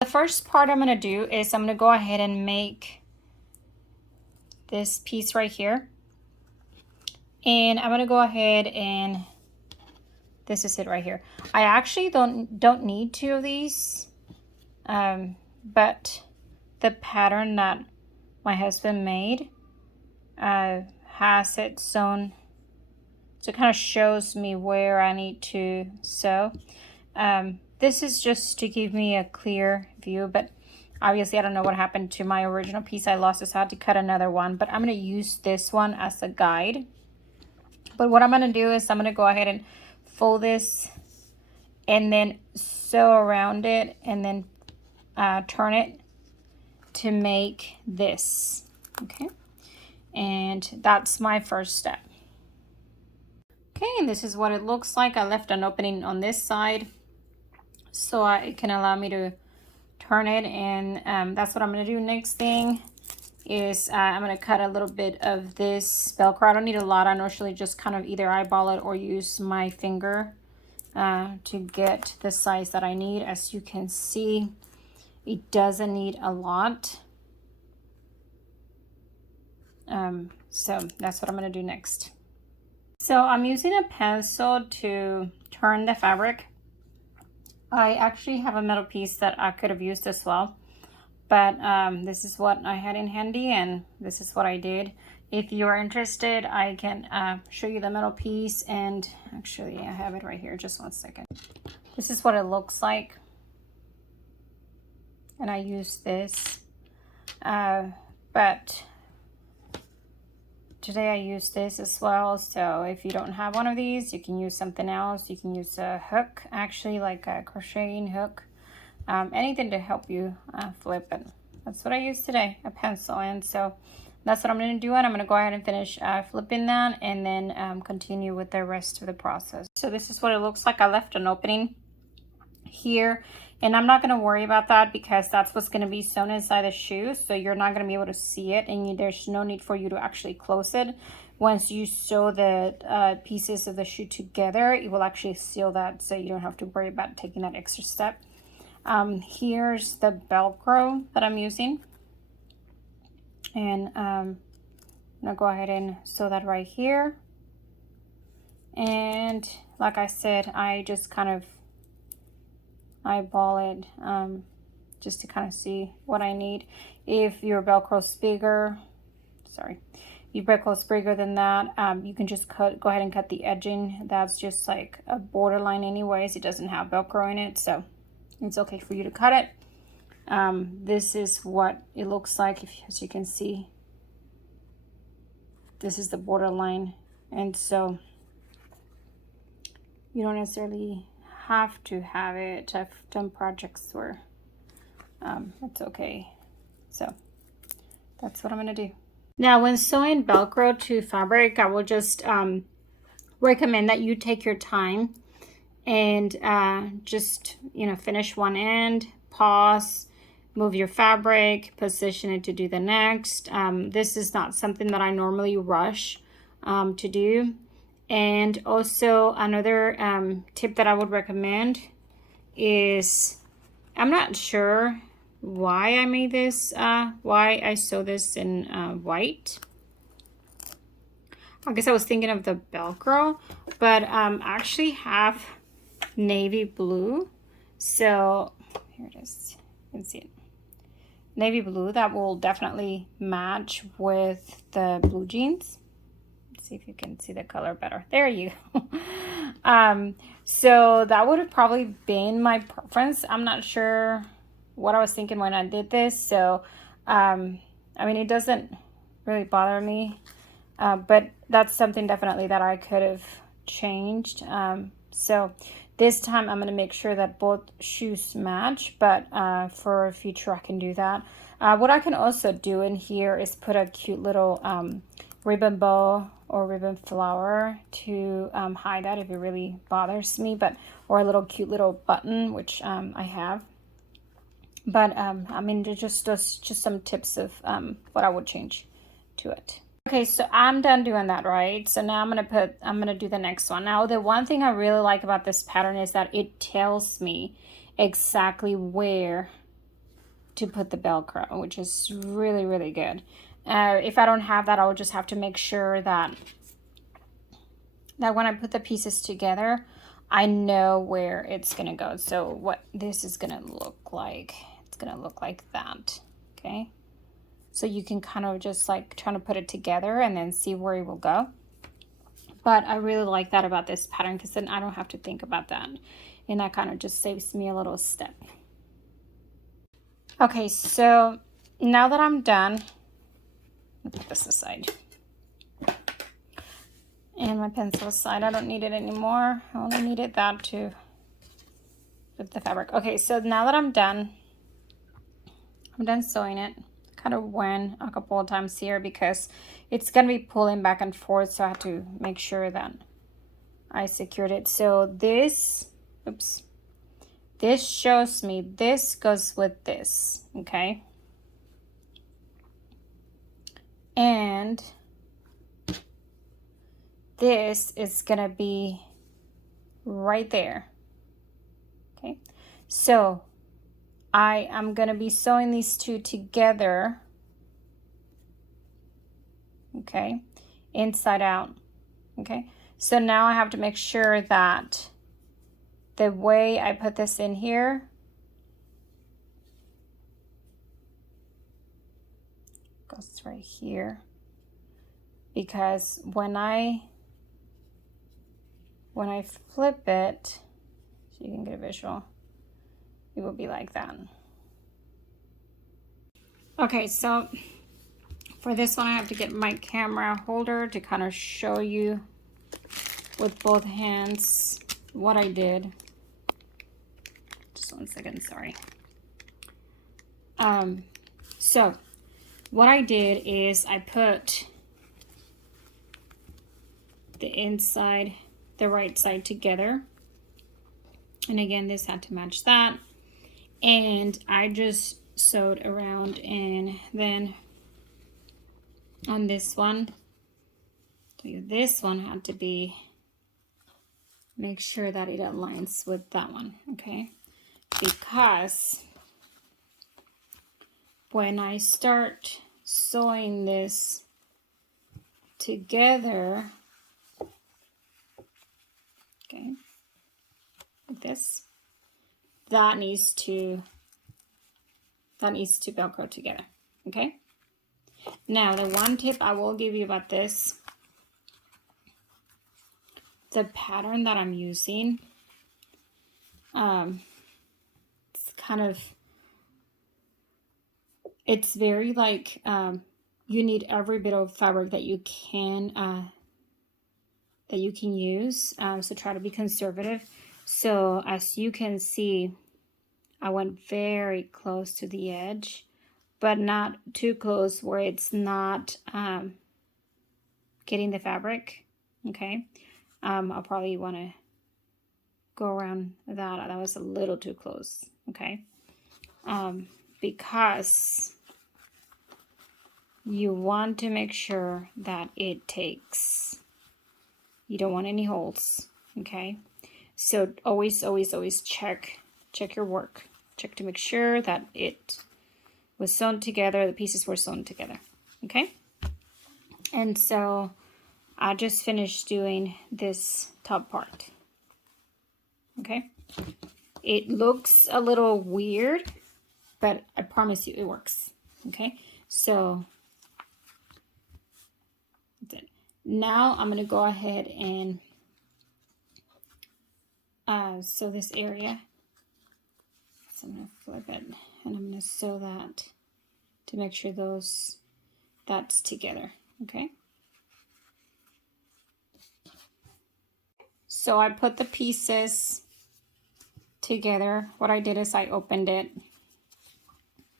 The first part I'm going to do is I'm going to go ahead and make this piece right here. And I'm going to go ahead and this is it right here. I actually don't need two of these, but the pattern that my husband made has it sewn, so it kind of shows me where I need to sew. This is just to give me a clear view, but obviously I don't know what happened to my original piece. I lost it, so I had to cut another one, but I'm going to use this one as a guide. But what I'm going to do is I'm going to go ahead and fold this and then sew around it and then turn it to make this. Okay, and that's my first step. Okay, and this is what it looks like. I left an opening on this side so it can allow me to turn it, and that's what I'm going to do. Next thing is I'm going to cut a little bit of this Velcro. I don't need a lot. I normally just kind of either eyeball it or use my finger to get the size that I need. As you can see, it doesn't need a lot. So that's what I'm going to do next. So I'm using a pencil to turn the fabric. I actually have a metal piece that I could have used as well, but this is what I had in handy and this is what I did. If you're interested, I can show you the metal piece, and actually I have it right here. Just one second. This is what it looks like, and I use this, but today I use this as well. So if you don't have one of these, you can use something else. You can use a hook, actually, like a crocheting hook, anything to help you flip it. That's what I use today, a pencil. And so that's what I'm going to do, and I'm going to go ahead and finish flipping that, and then continue with the rest of the process. So this is what it looks like. I left an opening here, and I'm not going to worry about that because that's what's going to be sewn inside the shoe, so you're not going to be able to see it, and there's no need for you to actually close it. Once you sew the pieces of the shoe together, it will actually seal that, so you don't have to worry about taking that extra step. Here's the Velcro that I'm using, and I'm going to go ahead and sew that right here. And like I said, I just kind of eyeball it just to kind of see what I need. If your Velcro's bigger, your Velcro's bigger than that, you can just go ahead and cut the edging. That's just like a borderline anyways. It doesn't have Velcro in it, so it's okay for you to cut it. This is what it looks like. As you can see, this is the borderline, and so you don't necessarily have to have it. I've done projects where it's okay. So that's what I'm going to do. Now, when sewing Velcro to fabric, I will just recommend that you take your time and just, finish one end, pause, move your fabric, position it to do the next. This is not something that I normally rush to do. And also another tip that I would recommend is, I'm not sure why I made this, why I sew this in white. I guess I was thinking of the Velcro, but I actually have navy blue. So here it is, you can see it. Navy blue that will definitely match with the blue jeans. See if you can see the color better. There you go. So that would have probably been my preference. I'm not sure what I was thinking when I did this. So, I mean, it doesn't really bother me, but that's something definitely that I could have changed. So this time I'm going to make sure that both shoes match, but for future I can do that. What I can also do in here is put a cute little ribbon bow or ribbon flower to hide that if it really bothers me, or a little cute little button, which I have. But I mean, just some tips of what I would change to it. Okay, so I'm done doing that, right? So now I'm gonna do the next one. Now, the one thing I really like about this pattern is that it tells me exactly where to put the Velcro, which is really, really good. If I don't have that, I'll just have to make sure that when I put the pieces together, I know where it's gonna go. So what this is gonna look like, it's gonna look like that, okay? So you can kind of just like trying to put it together and then see where it will go. But I really like that about this pattern, because then I don't have to think about that. And that kind of just saves me a little step. Okay, so now that I'm done, I'll put this aside. And my pencil aside, I don't need it anymore. I only needed that to put the fabric. Okay, so now that I'm done sewing it. Kind of went a couple of times here because it's gonna be pulling back and forth, so I have to make sure that I secured it. So this, oops, this shows me this goes with this, okay? And this is gonna be right there, okay? So I am gonna be sewing these two together, okay, inside out, okay? So now I have to make sure that the way I put this in here goes right here, because when I flip it, so you can get a visual, it will be like that. Okay, so for this one, I have to get my camera holder to kind of show you with both hands what I did. Just 1 second, sorry. So what I did is I put the inside, the right side together. And again, this had to match that. And I just sewed around, and then on this one, this one had to be, make sure that it aligns with that one, okay? Because when I start sewing this together, okay, like this, that needs to Velcro together, okay? Now, the one tip I will give you about this, the pattern that I'm using, it's kind of, it's very like, you need every bit of fabric that you can use, so try to be conservative. So as you can see, I went very close to the edge, but not too close where it's not getting the fabric, okay? I'll probably want to go around that. That was a little too close, okay? Because you want to make sure that it takes. You don't want any holes, okay? So always, always, always check your work. Check to make sure that it was sewn together, the pieces were sewn together, okay? And so I just finished doing this top part, okay? It looks a little weird, but I promise you it works, okay? So that's it. Now I'm gonna go ahead and sew this area. So I'm gonna flip it and I'm gonna sew that to make sure that's together, okay? So I put the pieces together. What I did is I opened it,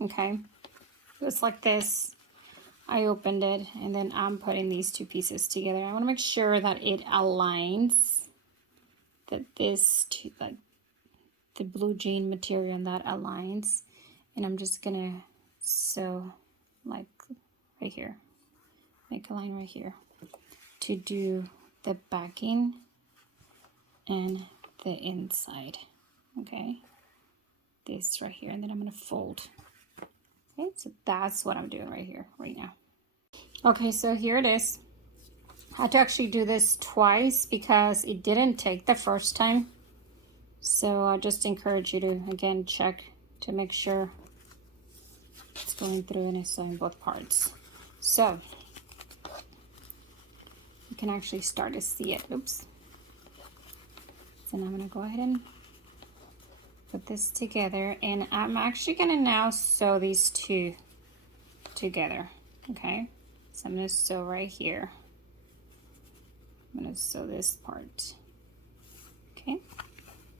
okay? Just like this. I opened it, and then I'm putting these two pieces together. I want to make sure that it aligns, that this, like the blue jean material, that aligns. And I'm just gonna sew like right here, make a line right here to do the backing and the inside, okay? This right here, and then I'm gonna fold. Okay, so that's what I'm doing right here, right now. Okay, so here it is. I had to actually do this twice because it didn't take the first time. So I just encourage you to, again, check to make sure it's going through and it's sewing both parts. So you can actually start to see it. Oops. So now I'm going to go ahead and put this together, and I'm actually going to now sew these two together. Okay, so I'm going to sew right here. I'm going to sew this part. Okay,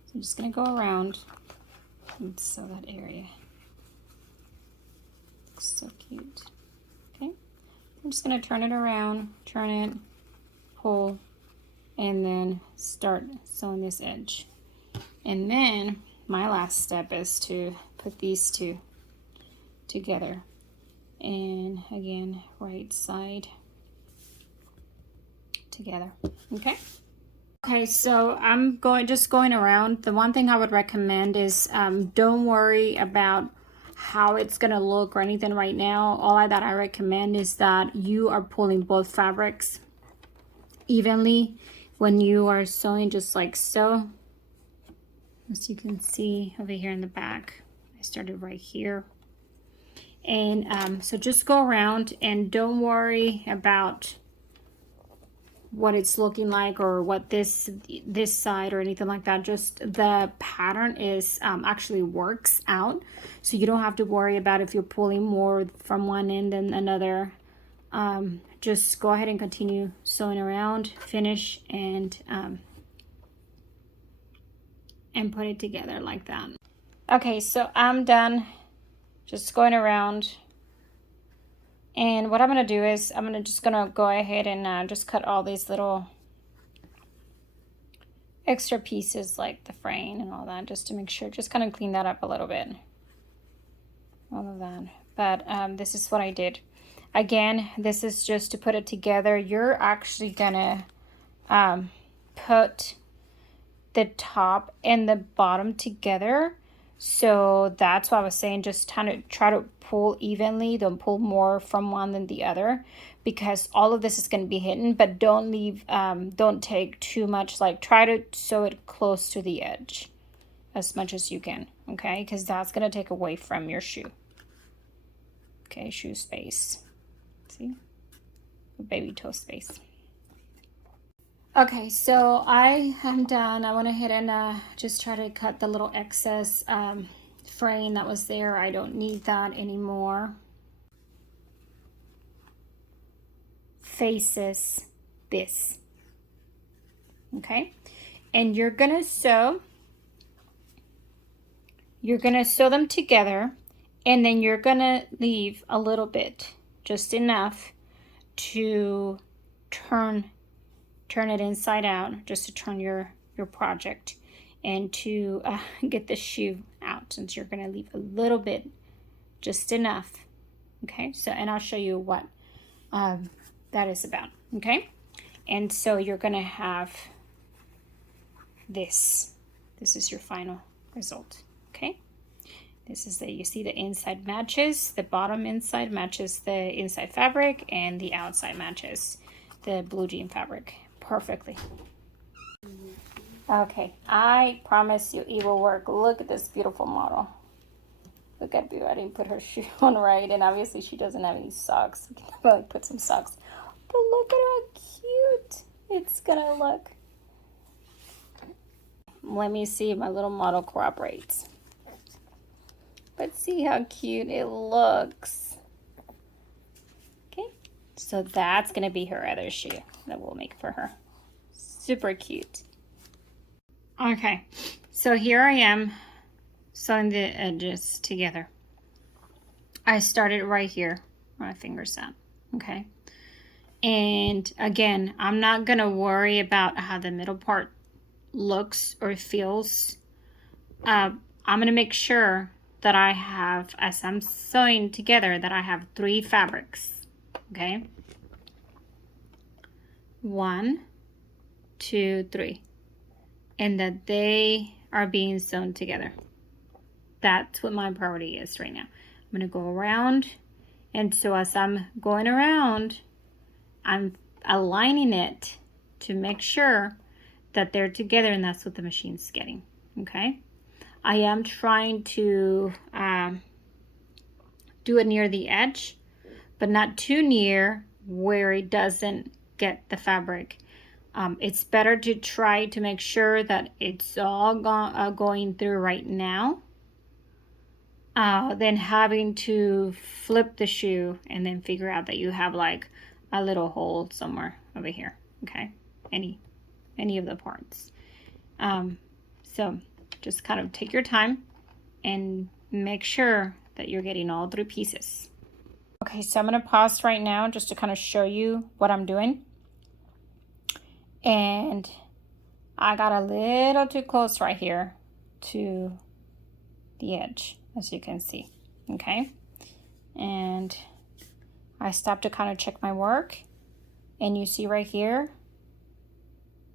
so I'm just going to go around and sew that area. Looks so cute. Okay, I'm just going to turn it around, turn it, pull, and then start sewing this edge. And then my last step is to put these two together. And again, right side together. Okay. Okay, so I'm just going around. The one thing I would recommend is don't worry about how it's gonna look or anything right now. All that I recommend is that you are pulling both fabrics evenly when you are sewing, just like so. As you can see over here in the back, I started right here. And so just go around and don't worry about what it's looking like or what this side or anything like that. Just the pattern is actually works out, so you don't have to worry about if you're pulling more from one end than another. Just go ahead and continue sewing around, finish, and put it together like that. Okay, so I'm done just going around, and what I'm gonna do is I'm just gonna go ahead and just cut all these little extra pieces like the frame and all that, just to make sure, just kind of clean that up a little bit, all of that. But this is what I did. Again, this is just to put it together. You're actually gonna put the top and the bottom together. So that's why I was saying, just try to pull evenly. Don't pull more from one than the other, because all of this is going to be hidden. But don't leave, don't take too much. Like, try to sew it close to the edge as much as you can, okay? Because that's going to take away from your shoe. Okay, shoe space. See? Baby toe space. Okay, so I am done. I went ahead and just try to cut the little excess frame that was there. I don't need that anymore. Faces this. Okay, and you're gonna sew them together, and then you're gonna leave a little bit, just enough to turn it inside out, just to turn your project and to get the shoe out, since you're going to leave a little bit, just enough. Okay, so, and I'll show you what that is about. Okay, and so you're going to have this is your final result. Okay, this is you see the inside matches, the bottom inside matches the inside fabric, and the outside matches the blue jean fabric perfectly. Okay, I promise you it will work. Look at this beautiful model. Look at Boo. I didn't put her shoe on right, and obviously she doesn't have any socks. We can probably put some socks. But look at how cute it's gonna look. Let me see if my little model cooperates. But see how cute it looks. Okay, so that's gonna be her other shoe that we'll make for her. Super cute. Okay, so here I am sewing the edges together. I started right here where my finger's at. Okay, and again, I'm not gonna worry about how the middle part looks or feels. I'm gonna make sure that I have, as I'm sewing together, that I have 3 fabrics. Okay, 1, 2, 3, and that they are being sewn together. That's what my priority is right now. I'm going to go around. And so as I'm going around, I'm aligning it to make sure that they're together, and that's what the machine's getting. Okay. I am trying to do it near the edge, but not too near where it doesn't get the fabric. It's better to try to make sure that it's all going through right now than having to flip the shoe and then figure out that you have like a little hole somewhere over here. Okay, any of the parts. So just kind of take your time and make sure that you're getting all 3 pieces. Okay, so I'm going to pause right now just to kind of show you what I'm doing. And I got a little too close right here to the edge, as you can see. Okay, and I stopped to kind of check my work, and you see right here,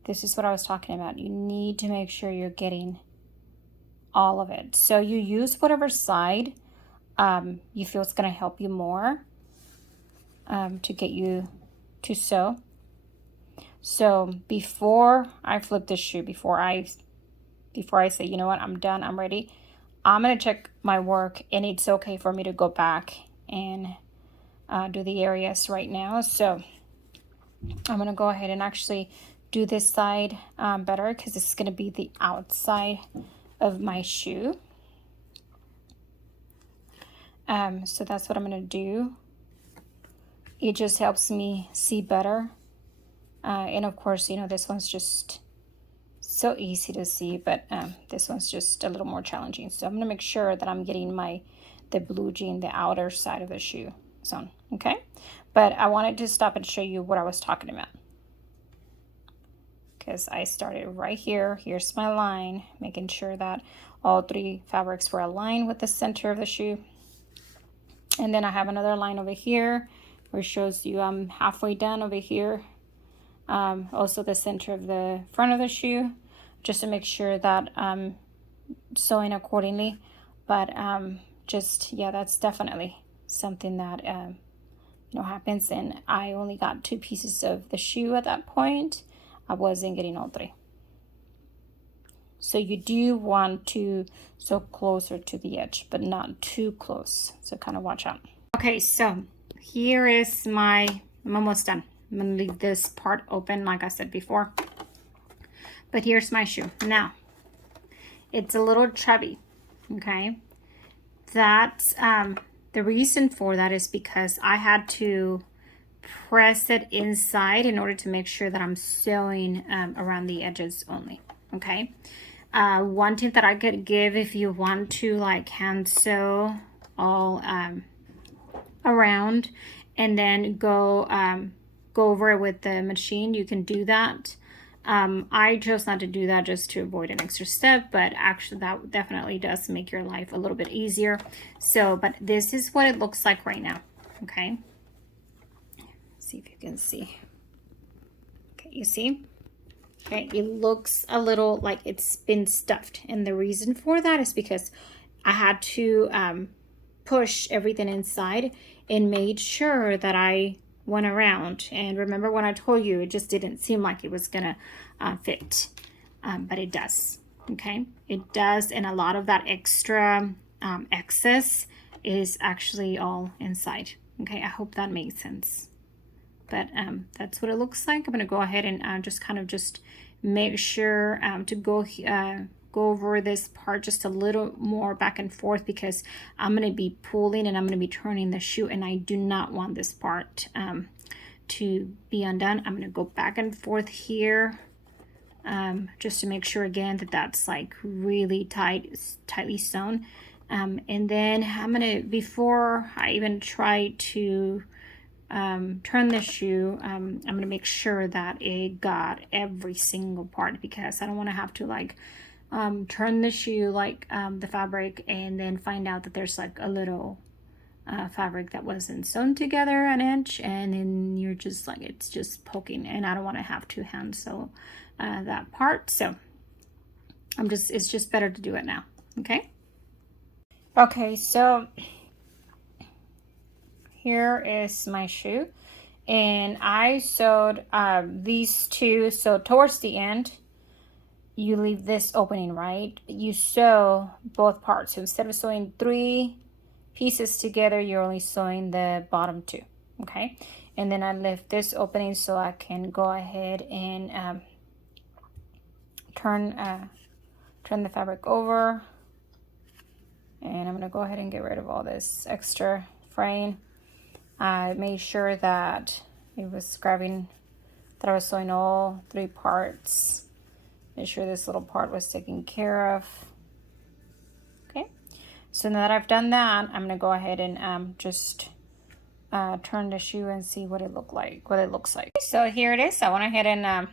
this is what I was talking about. You need to make sure you're getting all of it. So you use whatever side you feel it's going to help you more to get you to sew. So before I flip this shoe, before I say, you know what, I'm done, I'm ready, I'm going to check my work, and it's okay for me to go back and do the areas right now. So I'm going to go ahead and actually do this side better, because this is going to be the outside of my shoe. So that's what I'm going to do. It just helps me see better. And of course, you know, this one's just so easy to see, but this one's just a little more challenging. So I'm going to make sure that I'm getting the blue jean, the outer side of the shoe sewn. Okay, but I wanted to stop and show you what I was talking about, because I started right here. Here's my line, making sure that all 3 fabrics were aligned with the center of the shoe. And then I have another line over here where it shows you I'm halfway done over here. Also the center of the front of the shoe, just to make sure that I'm sewing accordingly. But just, yeah, that's definitely something that you know, happens. And I only got 2 pieces of the shoe at that point. I wasn't getting all 3. So you do want to sew closer to the edge, but not too close. So kind of watch out. Okay, so here is I'm almost done. I'm going to leave this part open like I said before. But here's my shoe. Now, it's a little chubby, okay? That's, the reason for that is because I had to press it inside in order to make sure that I'm sewing around the edges only, okay? One tip that I could give if you want to like hand sew all around and then go over it with the machine, you can do that. I chose not to do that just to avoid an extra step, but actually that definitely does make your life a little bit easier. So, but this is what it looks like right now, okay? See if you can see. Okay, you see? Okay, it looks a little like it's been stuffed, and the reason for that is because I had to push everything inside and made sure that I went around. And remember when I told you it just didn't seem like it was gonna fit, but it does. Okay, it does, and a lot of that extra excess is actually all inside. Okay, I hope that makes sense. But that's what it looks like. I'm gonna go ahead and just make sure to go over this part just a little more back and forth, because I'm gonna be pulling and I'm gonna be turning the shoe, and I do not want this part to be undone. I'm gonna go back and forth here just to make sure again that that's like really tightly sewn. And then I'm gonna, before I even try to turn the shoe, I'm gonna make sure that it got every single part, because I don't want to have to like turn the shoe like the fabric and then find out that there's like a little fabric that wasn't sewn together an inch, and then you're just like, it's just poking, and I don't want to have to hand sew that part. So it's just better to do it now. Okay, so here is my shoe, and I sewed these two. So towards the end, you leave this opening, right? You sew both parts. So instead of sewing 3 pieces together, you're only sewing the bottom 2, okay? And then I left this opening so I can go ahead and turn the fabric over. And I'm gonna go ahead and get rid of all this extra fraying. I made sure that it was grabbing, that I was sewing all 3 parts. Make sure this little part was taken care of. Okay, so now that I've done that, I'm gonna go ahead and just turn the shoe and see what it looks like. So here it is. I went ahead and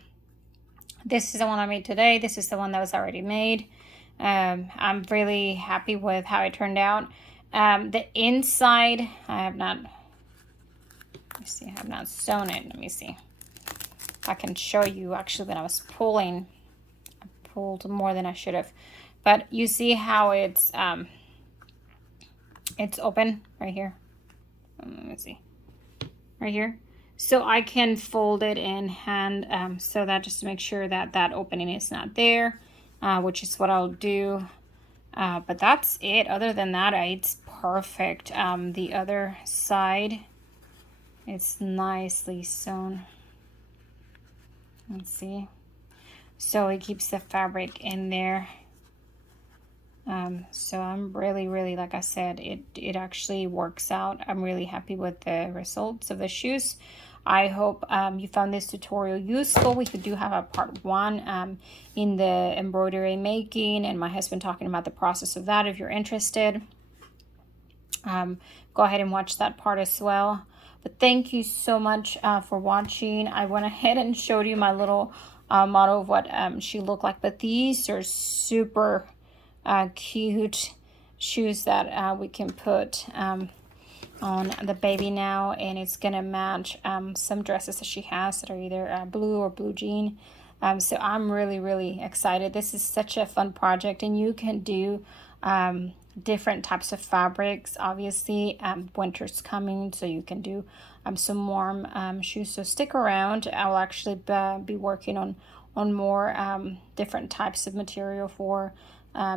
this is the one I made today. This is the one that was already made. I'm really happy with how it turned out. The inside, I have not sewn it. Let me see if I can show you. Actually, when I was pulling, I pulled more than I should have. But you see how it's open right here. Let me see, right here. So I can fold it in hand, so that just to make sure that that opening is not there, which is what I'll do. But that's it. Other than that, it's perfect. The other side, it's nicely sewn. Let's see. So it keeps the fabric in there. So I'm really, like I said, it actually works out. I'm really happy with the results of the shoes. I hope you found this tutorial useful. We do have a part 1 in the embroidery making, and my husband talking about the process of that. If you're interested, go ahead and watch that part as well. But thank you so much for watching. I went ahead and showed you my little model of what she looked like. But these are super cute shoes that we can put on the baby now, and it's gonna match some dresses that she has that are either blue or blue jean. So I'm really excited. This is such a fun project, and you can do different types of fabrics. Obviously, winter's coming, so you can do some warm shoes. So stick around. I will actually be working on more different types of material for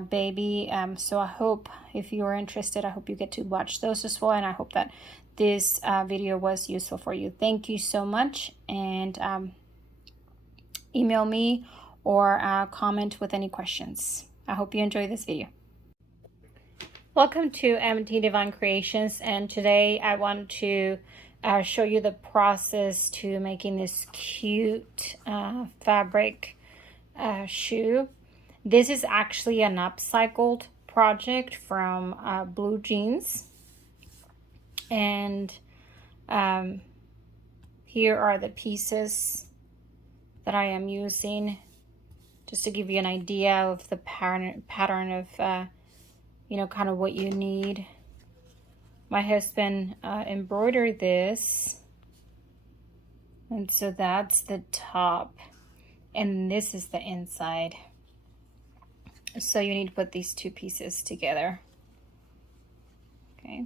baby. So I hope, if you're interested, I hope you get to watch those as well, and I hope that this video was useful for you. Thank you so much, and email me or comment with any questions. I hope you enjoy this video. Welcome to MT Divine Creations, and today I want to show you the process to making this cute fabric shoe. This is actually an upcycled project from blue jeans, and here are the pieces that I am using, just to give you an idea of the pattern of you know, kind of what you need. My husband embroidered this, and so that's the top, and this is the inside. So you need to put these 2 pieces together. Okay.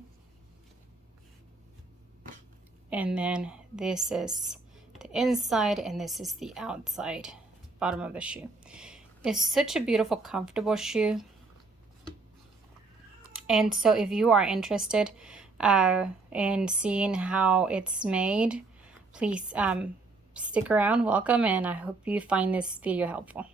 And then this is the inside, and this is the outside, bottom of the shoe. It's such a beautiful, comfortable shoe. And so if you are interested in seeing how it's made, please stick around. Welcome, and I hope you find this video helpful.